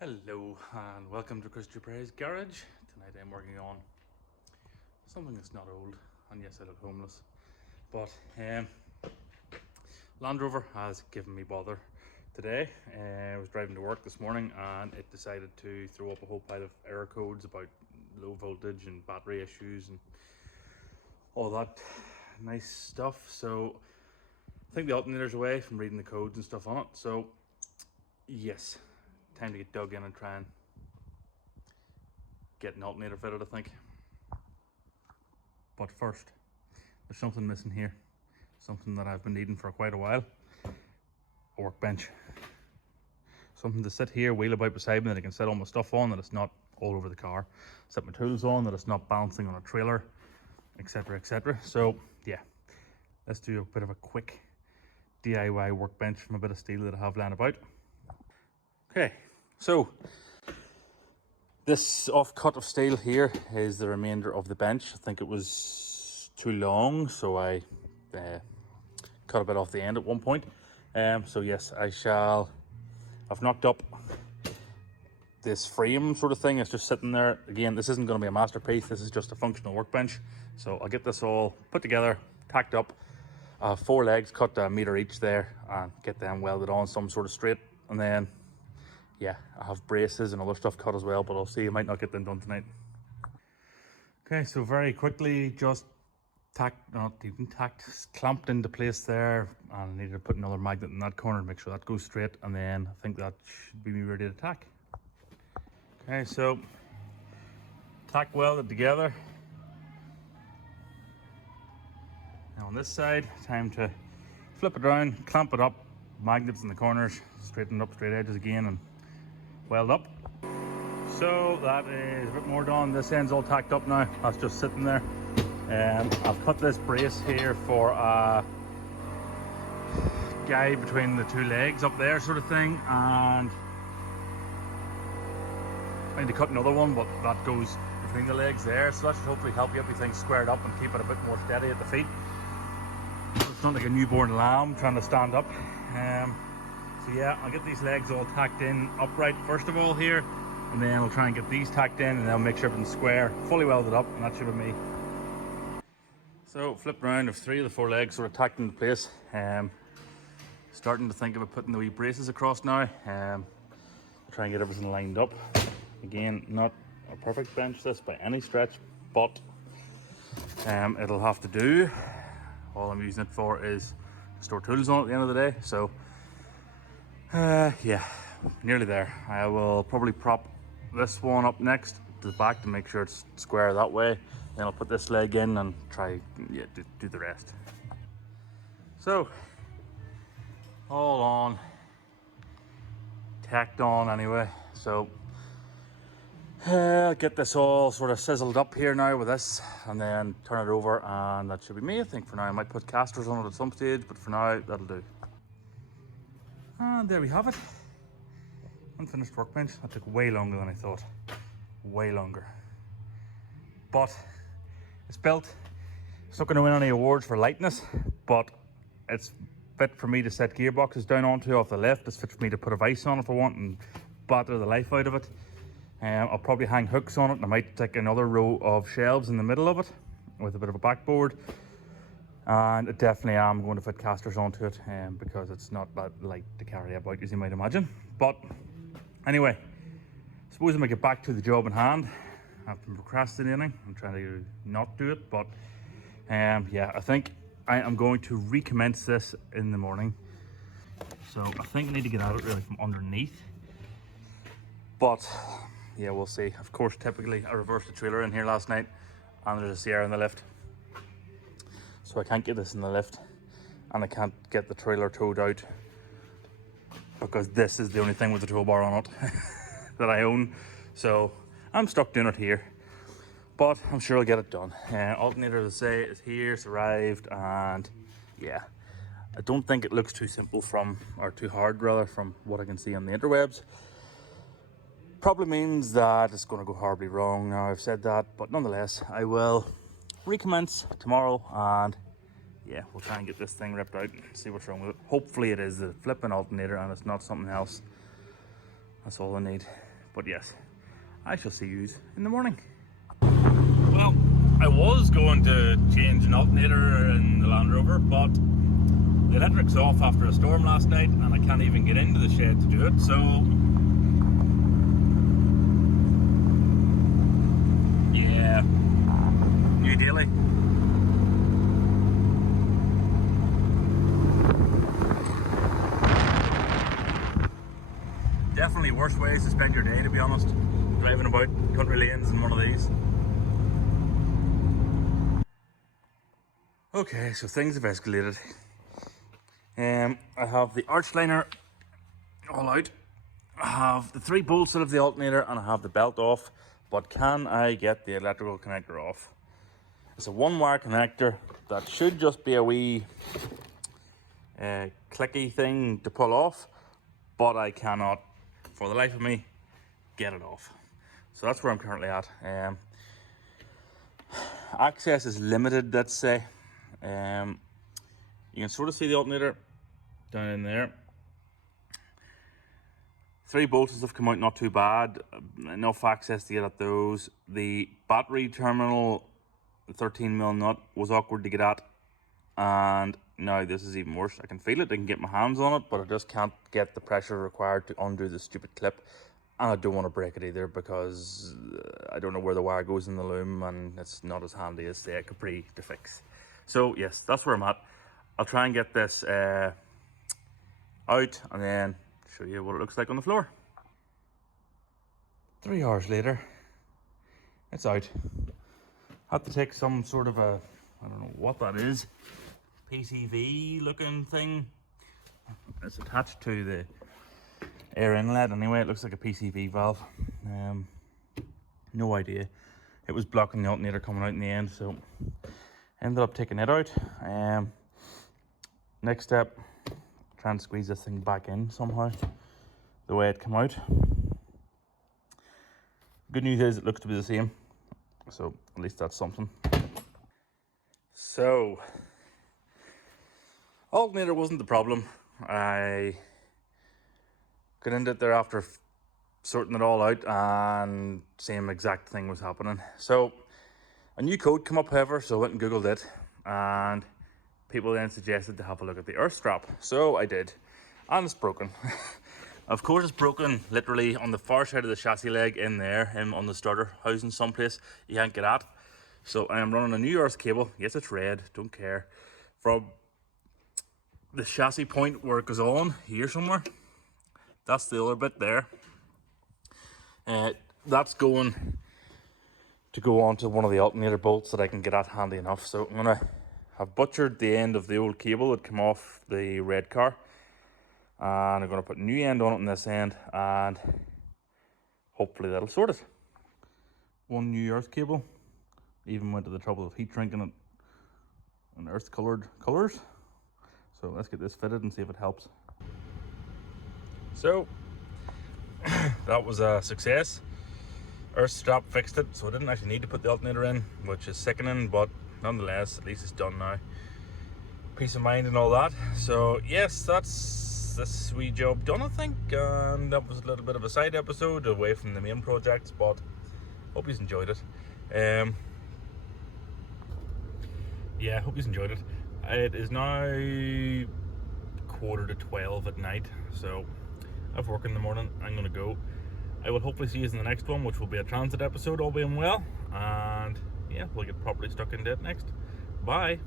Hello and welcome to Kris Garage. Tonight I'm working on something that's not old, and yes, I look homeless, but Landrover has given me bother today. I was driving to work this morning and it decided to throw up a whole pile of error codes about low voltage and battery issues and all that nice stuff. So I think the alternator's away from reading the codes and stuff on it. So yes, time to get dug in and try and get an alternator fitted, I think. But first, there's something missing here. Something that I've been needing for quite a while. A workbench. Something to sit here, wheel about beside me that I can set all my stuff on, that it's not all over the car. Set my tools on, that it's not bouncing on a trailer, etc, etc. So yeah, let's do a bit of a quick DIY workbench from a bit of steel that I have lying about. Okay, so this off-cut of steel here is the remainder of the bench. I think it was too long, so I cut a bit off the end at one point. So yes, I've knocked up this frame sort of thing. It's just sitting there. Again, this isn't going to be a masterpiece. This is just a functional workbench. So I'll get this all put together, tacked up. 4 legs cut a meter each there, and get them welded on some sort of straight, and then yeah, I have braces and other stuff cut as well, but I'll see. I might not get them done tonight. Okay, so very quickly, just clamped into place there, and I needed to put another magnet in that corner to make sure that goes straight, and then I think that should be me ready to tack. Okay, so tack welded together. Now on this side, time to flip it around, clamp it up, magnets in the corners, straighten up, straight edges again, and weld up. So that is a bit more done. This end's all tacked up now. That's just sitting there. I've cut this brace here for a guide between the 2 legs up there, sort of thing, and I need to cut another one, but that goes between the legs there, so that should hopefully help get everything squared up and keep it a bit more steady at the feet. It's not like a newborn lamb trying to stand up. So yeah, I'll get these legs all tacked in upright first of all here, and then I'll try and get these tacked in, and I'll make sure everything's square, fully welded up, and that should be me. So flipped around, of 3 of the 4 legs sort of tacked into place. Starting to think about putting the wee braces across now. Try and get everything lined up. Again, not a perfect bench this by any stretch, but it'll have to do. All I'm using it for is to store tools on at the end of the day. So yeah, nearly there. I will probably prop this one up next to the back to make sure it's square that way. Then I'll put this leg in and try, yeah, do the rest. So all on, tacked on anyway. So I'll get this all sort of sizzled up here now with this, and then turn it over, and that should be me, I think, for now. I might put casters on it at some stage, but for now that'll do. And there we have it. Unfinished workbench. That took way longer than I thought. Way longer. But it's built. It's not going to win any awards for lightness, but it's fit for me to set gearboxes down onto off the left. It's fit for me to put a vise on if I want and batter the life out of it. I'll probably hang hooks on it, and I might take another row of shelves in the middle of it with a bit of a backboard. And I definitely am going to fit casters onto it, because it's not that light to carry about, as you might imagine. But anyway, I suppose I'm going to get back to the job in hand. I've been procrastinating. I'm trying to not do it, but yeah, I think I am going to recommence this in the morning. So I think I need to get at it really from underneath. But yeah, we'll see. Of course, typically I reversed the trailer in here last night, and there's a Sierra in the lift. So I can't get this in the lift, and I can't get the trailer towed out because this is the only thing with the toolbar on it that I own. So I'm stuck doing it here, but I'm sure I'll get it done. Alternator, as I say, is here, it's arrived, and yeah, I don't think it looks too simple or too hard rather, from what I can see on the interwebs. Probably means that it's going to go horribly wrong now I've said that, but nonetheless, I will recommence tomorrow, and yeah, we'll try and get this thing ripped out and see what's wrong with it. Hopefully it is the flipping alternator and it's not something else. That's all I need. But yes, I shall see you in the morning. Well, I was going to change an alternator in the Land Rover, but the electric's off after a storm last night and I can't even get into the shed to do it, so yeah, new daily. Definitely worse ways to spend your day, to be honest, driving about country lanes in one of these. Okay, so things have escalated. I have the arch liner all out, I have the 3 bolts out of the alternator, and I have the belt off, but can I get the electrical connector off? It's a 1-wire connector that should just be a wee clicky thing to pull off, but I cannot, for the life of me, get it off. So that's where I'm currently at. Access is limited, let's say. You can sort of see the alternator down in there. 3 bolts have come out not too bad, enough access to get at those. The battery terminal, the 13mm nut, was awkward to get at, and now this is even worse. I can feel it, I can get my hands on it, but I just can't get the pressure required to undo the stupid clip, and I don't want to break it either because I don't know where the wire goes in the loom, and it's not as handy as the Capri to fix. So yes, that's where I'm at. I'll try and get this out and then show you what it looks like on the floor. 3 hours later, it's out. Had to take some sort of a, I don't know what that is, PCV looking thing. It's attached to the air inlet anyway. It looks like a PCV valve. No idea. It was blocking the alternator coming out in the end, so ended up taking it out. Next step, try and squeeze this thing back in somehow, the way it came out. Good news is it looks to be the same, so at least that's something. So, alternator wasn't the problem. I got into it there after sorting it all out, and same exact thing was happening. So, a new code came up, however, so I went and googled it, and people then suggested to have a look at the earth strap. So I did, and it's broken. Of course it's broken literally on the far side of the chassis leg in there, on the starter housing someplace you can't get at. So I am running a new earth cable, yes it's red, don't care, from the chassis point where it goes on, here somewhere. That's the other bit there. That's going to go on to one of the alternator bolts that I can get at handy enough. So I'm gonna have butchered the end of the old cable that came off the red car, and I'm going to put a new end on it on this end, and hopefully that'll sort it. One new earth cable, even went to the trouble of heat shrinking it in earth coloured colours. So let's get this fitted and see if it helps. So that was a success. Earth strap fixed it, so I didn't actually need to put the alternator in, which is sickening, but nonetheless, at least it's done now. Peace of mind and all that. So yes, that's this wee job done, I think, and that was a little bit of a side episode away from the main projects, but hope you enjoyed it. Yeah, hope you enjoyed it. It is now 11:45 at night, so I have work in the morning. I'm gonna go. I will hopefully see you in the next one, which will be a transit episode, all being well, and yeah, we'll get properly stuck into it next. Bye.